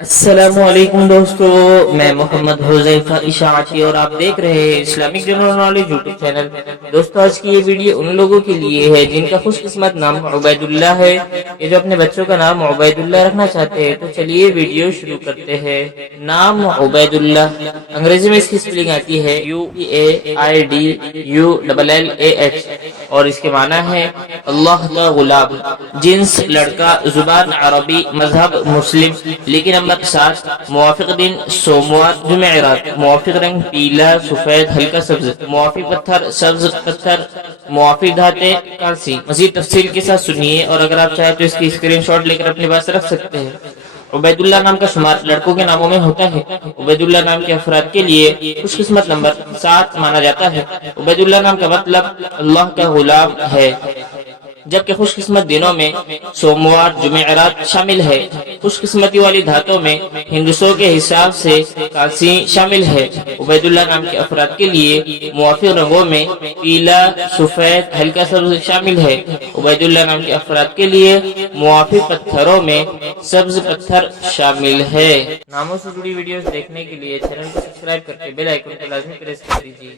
السلام علیکم دوستو، میں محمد حذیفہ اشاعتی اور آپ دیکھ رہے ہیں Islamic general knowledge YouTube channel. دوستو آج کی یہ ویڈیو ان لوگوں کے لیے ہے جن کا خوش قسمت نام عبید اللہ ہے، یہ جو اپنے بچوں کا نام عبید اللہ رکھنا چاہتے ہیں۔ تو چلیے ویڈیو شروع کرتے ہیں۔ نام عبید اللہ، انگریزی میں اس کی سپیلنگ آتی ہے UAIDULLAH اور اس کے معنی ہے اللہ کا غلام۔ جنس لڑکا، زبان عربی، مذہب مسلم، لیکن نمبر 7 موافق دن سوموار جمعرات، موافق رنگ پیلا سفید ہلکا سبز، موافق پتھر سبز پتھر، موافق دھاتیں کانسی۔ مزید تفصیل کے ساتھ سنیے اور اگر آپ چاہیں تو اس کی اسکرین شاٹ لے کر اپنے پاس رکھ سکتے ہیں۔ عبید اللہ نام کا شمار لڑکوں کے ناموں میں ہوتا ہے۔ عبید اللہ نام کے افراد کے لیے خوش قسمت نمبر 7 مانا جاتا ہے۔ عبید اللہ نام کا مطلب اللہ کا غلام ہے، جبکہ خوش قسمت دنوں میں سوموار جمعرات شامل ہے۔ خوش قسمتی والی دھاتوں میں ہندسوں کے حساب سے کانسی شامل ہے۔ عبید اللہ نام کے افراد کے لیے موافق رنگوں میں پیلا سفید ہلکا سبز شامل ہے۔ عبید اللہ نام کے افراد کے لیے موافق پتھروں میں سبز پتھر شامل ہے۔ ناموں سے جڑی ویڈیوز دیکھنے کے لیے چینل کو سبسکرائب کر کے بیل آئیکن کو لازمی پریس کر دیجیے۔